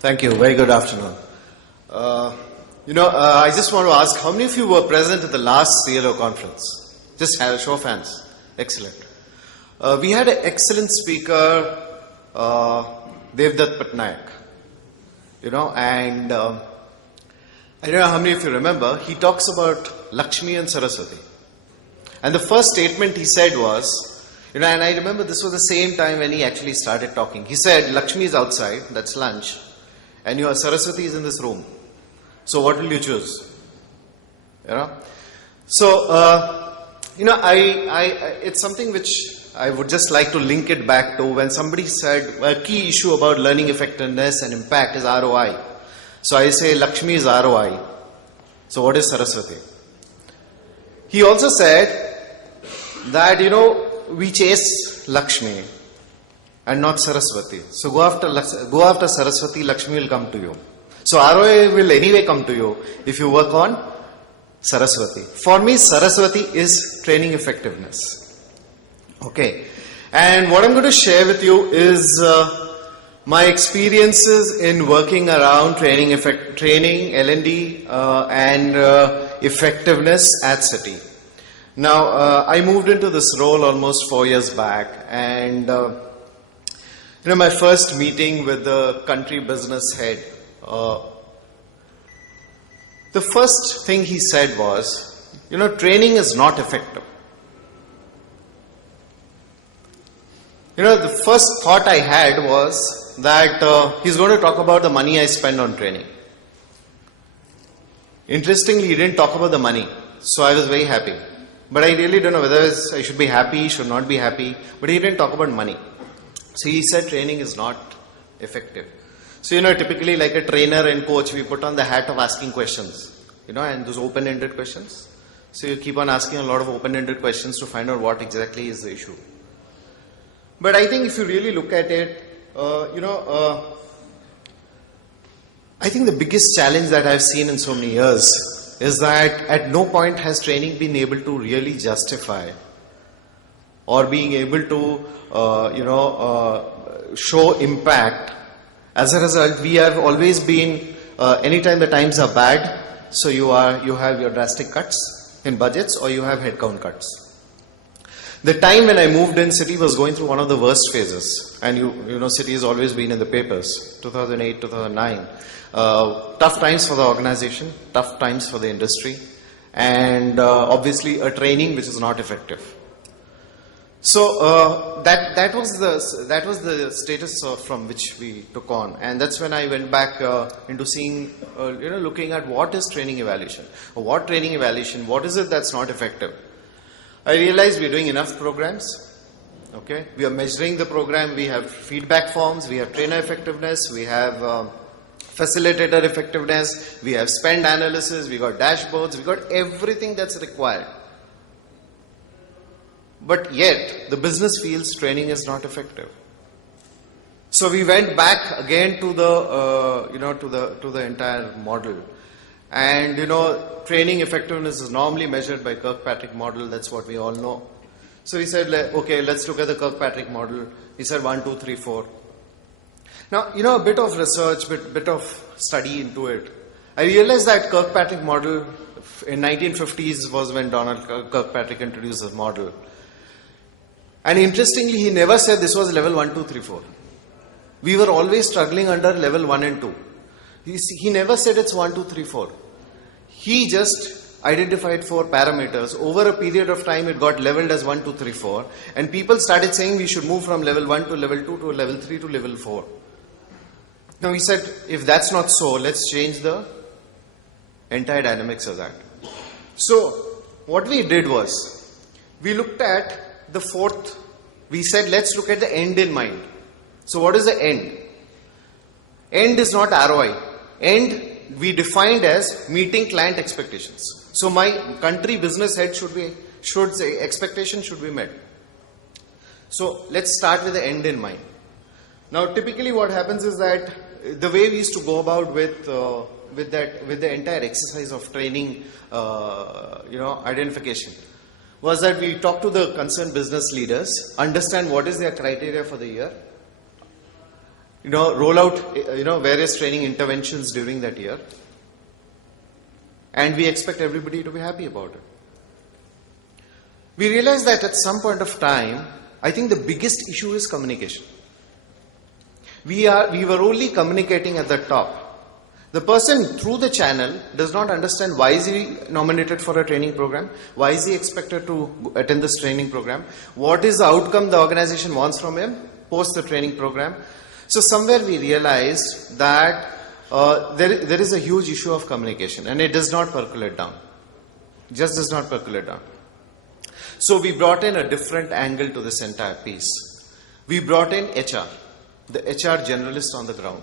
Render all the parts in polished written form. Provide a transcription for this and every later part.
Thank you. Very good afternoon. I just want to ask, how many of you were present at the last CLO conference? Just have a show of hands. Excellent. We had an excellent speaker, Devdutt Patnaik. And I don't know how many of you remember, he talks about Lakshmi and Saraswati. And the first statement he said was, and I remember this was the same time when he actually started talking. He said, Lakshmi is outside, that's lunch, and your Saraswati is in this room. So what will you choose? So, it's something which I would just like to link it back to when somebody said a key issue about learning effectiveness and impact is ROI. So I say Lakshmi is ROI. So what is Saraswati? He also said that, we chase Lakshmi and not Saraswati. So go after Saraswati, Lakshmi will come to you. So ROI will anyway come to you if you work on Saraswati. For me, Saraswati is training effectiveness. Okay. And what I'm going to share with you is my experiences in working around training, L&D, and effectiveness at Citi. Now, I moved into this role almost 4 years back, and my first meeting with the country business head, the first thing he said was, training is not effective. The first thought I had was that he's going to talk about the money I spend on training. Interestingly, he didn't talk about the money, so I was very happy. But I really don't know whether I should be happy, should not be happy. But he didn't talk about money. So he said training is not effective. So, typically like a trainer and coach, we put on the hat of asking questions, and those open-ended questions. So you keep on asking a lot of open-ended questions to find out what exactly is the issue. But I think if you really look at it, I think the biggest challenge that I've seen in so many years is that at no point has training been able to really justify or being able to, show impact. As a result, we have always been, anytime the times are bad, so you have your drastic cuts in budgets or you have headcount cuts. The time when I moved in, Citi was going through one of the worst phases. And Citi has always been in the papers, 2008, 2009. Tough times for the organization, tough times for the industry, and obviously a training which is not effective. So that was the status from which we took on, and that's when I went back into seeing, looking at what is training evaluation, or what training evaluation, what is it that's not effective. I realized we're doing enough programs. Okay, we are measuring the program. We have feedback forms. We have trainer effectiveness. We have facilitator effectiveness, we have spend analysis, we got dashboards, we got everything that's required. But yet, the business feels training is not effective. So we went back again to the entire model. And training effectiveness is normally measured by Kirkpatrick model, that's what we all know. So we said, okay, let's look at the Kirkpatrick model. He said 1, 2, 3, 4. Now, a bit of research, bit of study into it. I realized that Kirkpatrick model in 1950s was when Donald Kirkpatrick introduced the model. And interestingly, he never said this was level 1, 2, 3, 4. We were always struggling under level 1 and 2. He never said it's 1, 2, 3, 4. He just identified 4 parameters. Over a period of time, it got leveled as 1, 2, 3, 4. And people started saying we should move from level 1 to level 2 to level 3 to level 4. Now he said, if that's not so, let's change the entire dynamics of that. So what we did was, we looked at the fourth, we said let's look at the end in mind. So what is the end? End is not ROI. End we defined as meeting client expectations. So my country business head should say expectation should be met. So let's start with the end in mind. Now typically what happens is that the way we used to go about with the entire exercise of training, identification, was that we talk to the concerned business leaders, understand what is their criteria for the year, roll out, various training interventions during that year. And we expect everybody to be happy about it. We realize that at some point of time, I think the biggest issue is communication. We were only communicating at the top. The person through the channel does not understand why is he nominated for a training program, why is he expected to attend this training program, what is the outcome the organization wants from him post the training program. So somewhere we realized that there is a huge issue of communication, and it does not percolate down. Just does not percolate down. So we brought in a different angle to this entire piece. We brought in HR, the HR generalist on the ground.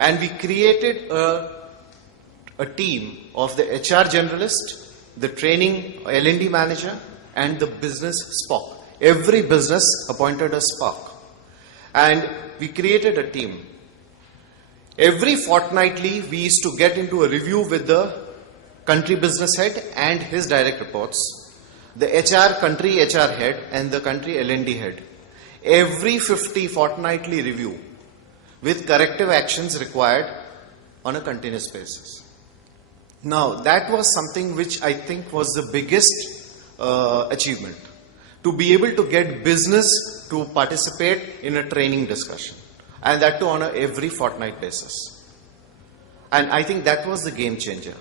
And we created a team of the HR generalist, the training L&D manager, and the business SPOC. Every business appointed a SPOC. And we created a team. Every fortnightly, we used to get into a review with the country business head and his direct reports, the HR country HR head and the country L&D head. Every 50 fortnightly review with corrective actions required on a continuous basis. Now, that was something which I think was the biggest achievement. To be able to get business to participate in a training discussion. And that too on a every fortnight basis. And I think that was the game changer.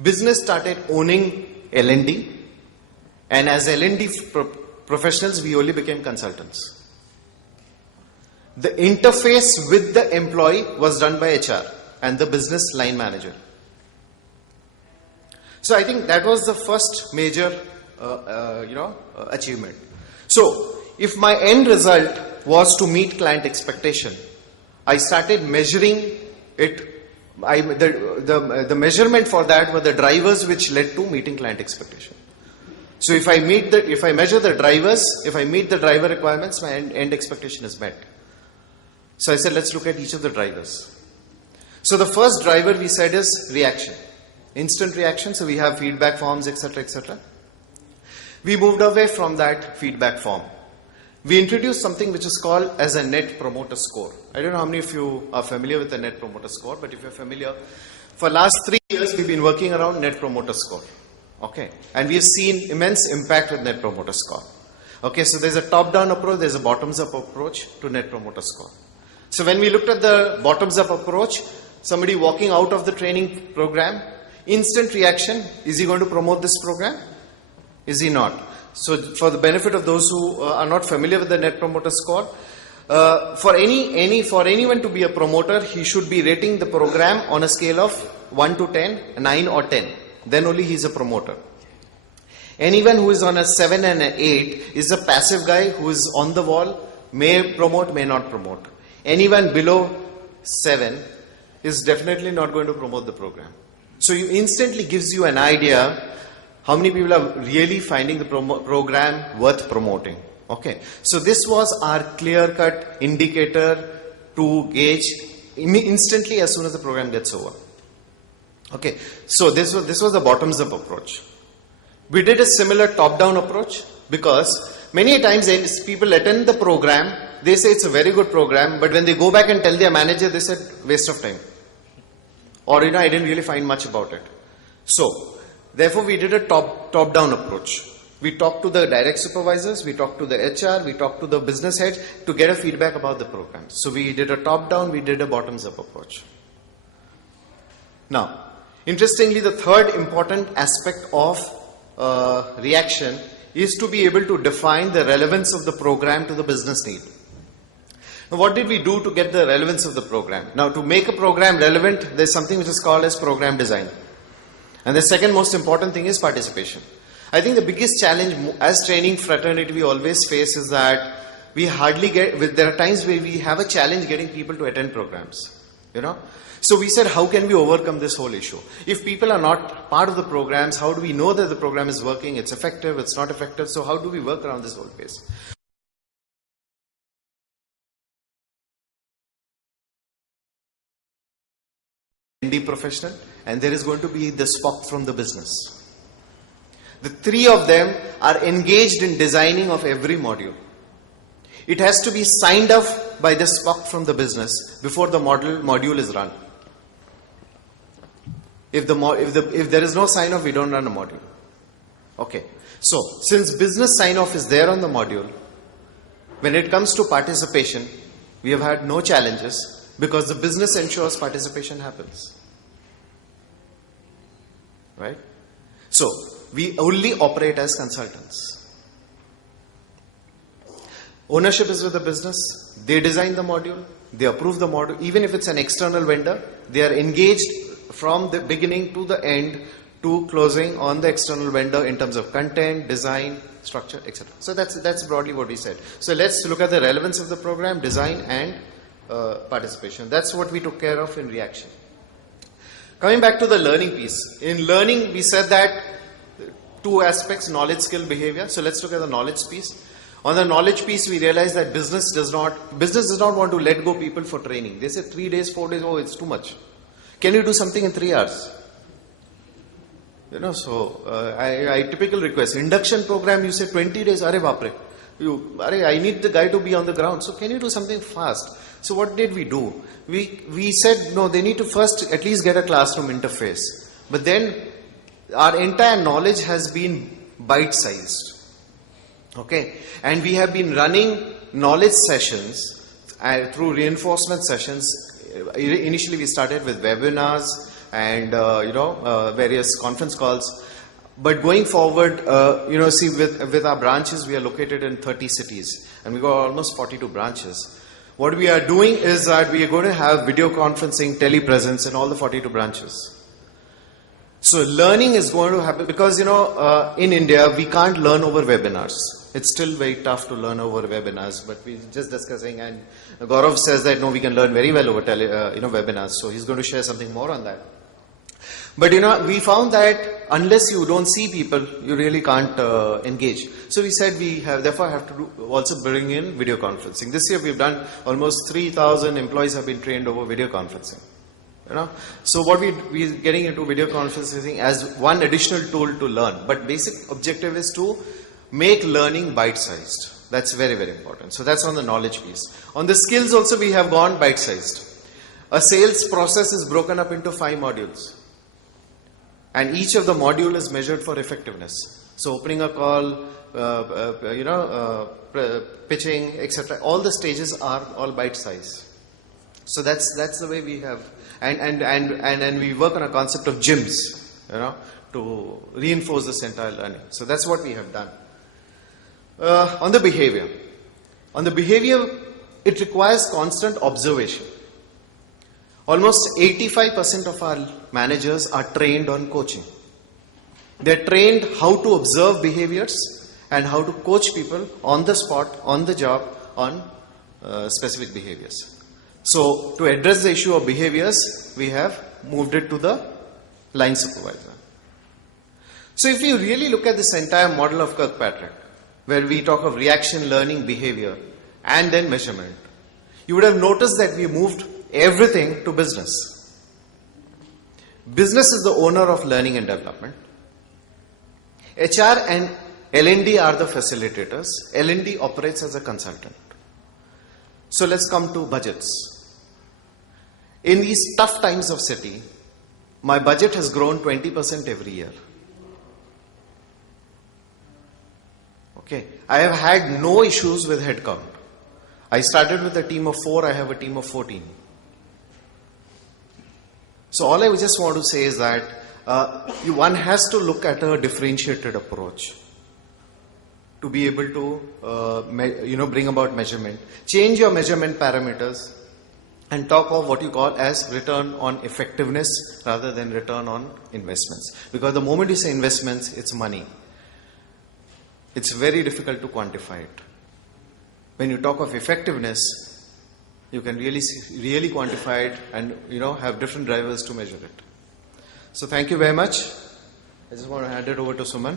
Business started owning L&D, and as L&D professionals, we only became consultants. The interface with the employee was done by HR and the business line manager. So I think that was the first major, achievement. So if my end result was to meet client expectation, I started measuring it. The measurement for that were the drivers which led to meeting client expectation. So if I measure the drivers, if I meet the driver requirements, my end expectation is met. So I said, let's look at each of the drivers. So the first driver we said is reaction, instant reaction. So we have feedback forms, etc., etc. We moved away from that feedback form. We introduced something which is called as a net promoter score. I don't know how many of you are familiar with the net promoter score, but if you're familiar, for last 3 years we've been working around net promoter score. Okay, and we have seen immense impact with net promoter score. Okay, so there's a top-down approach, there's a bottoms-up approach to net promoter score. So when we looked at the bottoms-up approach, somebody walking out of the training program, instant reaction, is he going to promote this program? Is he not? So for the benefit of those who are not familiar with the net promoter score, for anyone to be a promoter, he should be rating the program on a scale of 1 to 10, 9 or 10. Then only he is a promoter. Anyone who is on a 7 and an 8 is a passive guy who is on the wall, may promote, may not promote. Anyone below 7 is definitely not going to promote the program. So you instantly gives you an idea how many people are really finding the program worth promoting. Okay, so this was our clear-cut indicator to gauge instantly as soon as the program gets over. Okay, so this was the bottoms-up approach. We did a similar top-down approach because many times people attend the program, they say it's a very good program, but when they go back and tell their manager, they said waste of time. Or I didn't really find much about it. So therefore we did a top-down approach. We talked to the direct supervisors, we talked to the HR, we talked to the business heads to get a feedback about the program. So we did a top-down, we did a bottoms-up approach. Now, interestingly, the third important aspect of reaction is to be able to define the relevance of the program to the business need. Now, what did we do to get the relevance of the program? Now, to make a program relevant, there's something which is called as program design. And the second most important thing is participation. I think the biggest challenge as training fraternity we always face is that we hardly there are times where we have a challenge getting people to attend programs. So we said, how can we overcome this whole issue? If people are not part of the programs, how do we know that the program is working, it's effective, it's not effective? So how do we work around this whole piece? L&D professional, and there is going to be the SPOC from the business. The three of them are engaged in designing of every module. It has to be signed off by the SPOC from the business before the module is run. If there is no sign off, we don't run a module. Okay. So, since business sign off is there on the module, when it comes to participation, we have had no challenges because the business ensures participation happens. Right? So, we only operate as consultants. Ownership is with the business. They design the module. They approve the module. Even if it's an external vendor, they are engaged from the beginning to the end to closing on the external vendor in terms of content, design, structure, etc. So that's broadly what we said. So let's look at the relevance of the program, design and participation. That's what we took care of in Reaction. Coming back to the learning piece. In learning, we said that two aspects, knowledge, skill, behavior. So let's look at the knowledge piece. On the knowledge piece, we realized that business does not want to let go people for training. They say 3 days, 4 days, oh, it's too much. Can you do something in 3 hours? So I typical request. Induction program, you say 20 days, Are Bapre. I need the guy to be on the ground. So can you do something fast? So what did we do? We said, no, they need to first at least get a classroom interface. But then our entire knowledge has been bite-sized. Okay. And we have been running knowledge sessions through reinforcement sessions. Initially we started with webinars and various conference calls, but going forward, with our branches, we are located in 30 cities and we got almost 42 branches. What we are doing is that we are going to have video conferencing, telepresence in all the 42 branches. So learning is going to happen because in India we can't learn over webinars. It's still very tough to learn over webinars, but we're just discussing, and Gaurav says that no, we can learn very well over webinars. So he's going to share something more on that. But we found that unless you don't see people, you really can't engage. So we said therefore have to also bring in video conferencing. This year we've done almost 3,000 employees have been trained over video conferencing. So what we're getting into video conferencing as one additional tool to learn. But basic objective is to make learning bite-sized. That's very, very important. So that's on the knowledge piece. On the skills also we have gone bite-sized. A sales process is broken up into 5 modules. And each of the module is measured for effectiveness. So opening a call, pitching, etc. All the stages are all bite-sized. So that's the way we have, and we work on a concept of gyms, to reinforce this entire learning. So that's what we have done. On the behavior, it requires constant observation. Almost 85% of our managers are trained on coaching. They're trained how to observe behaviors and how to coach people on the spot, on the job, on specific behaviors. So, to address the issue of behaviors, we have moved it to the line supervisor. So, if you really look at this entire model of Kirkpatrick, where we talk of reaction, learning, behavior, and then measurement, you would have noticed that we moved everything to business. Business is the owner of learning and development. HR and L&D are the facilitators. L&D operates as a consultant. So let's come to budgets. In these tough times of city, my budget has grown 20% every year. Okay, I have had no issues with headcount. I started with a team of 4, I have a team of 14. So all I just want to say is that one has to look at a differentiated approach to be able to bring about measurement. Change your measurement parameters and talk of what you call as return on effectiveness rather than return on investments. Because the moment you say investments, it's money. It's very difficult to quantify it. When you talk of effectiveness, you can really quantify it and have different drivers to measure it. So thank you very much. I just want to hand it over to Suman.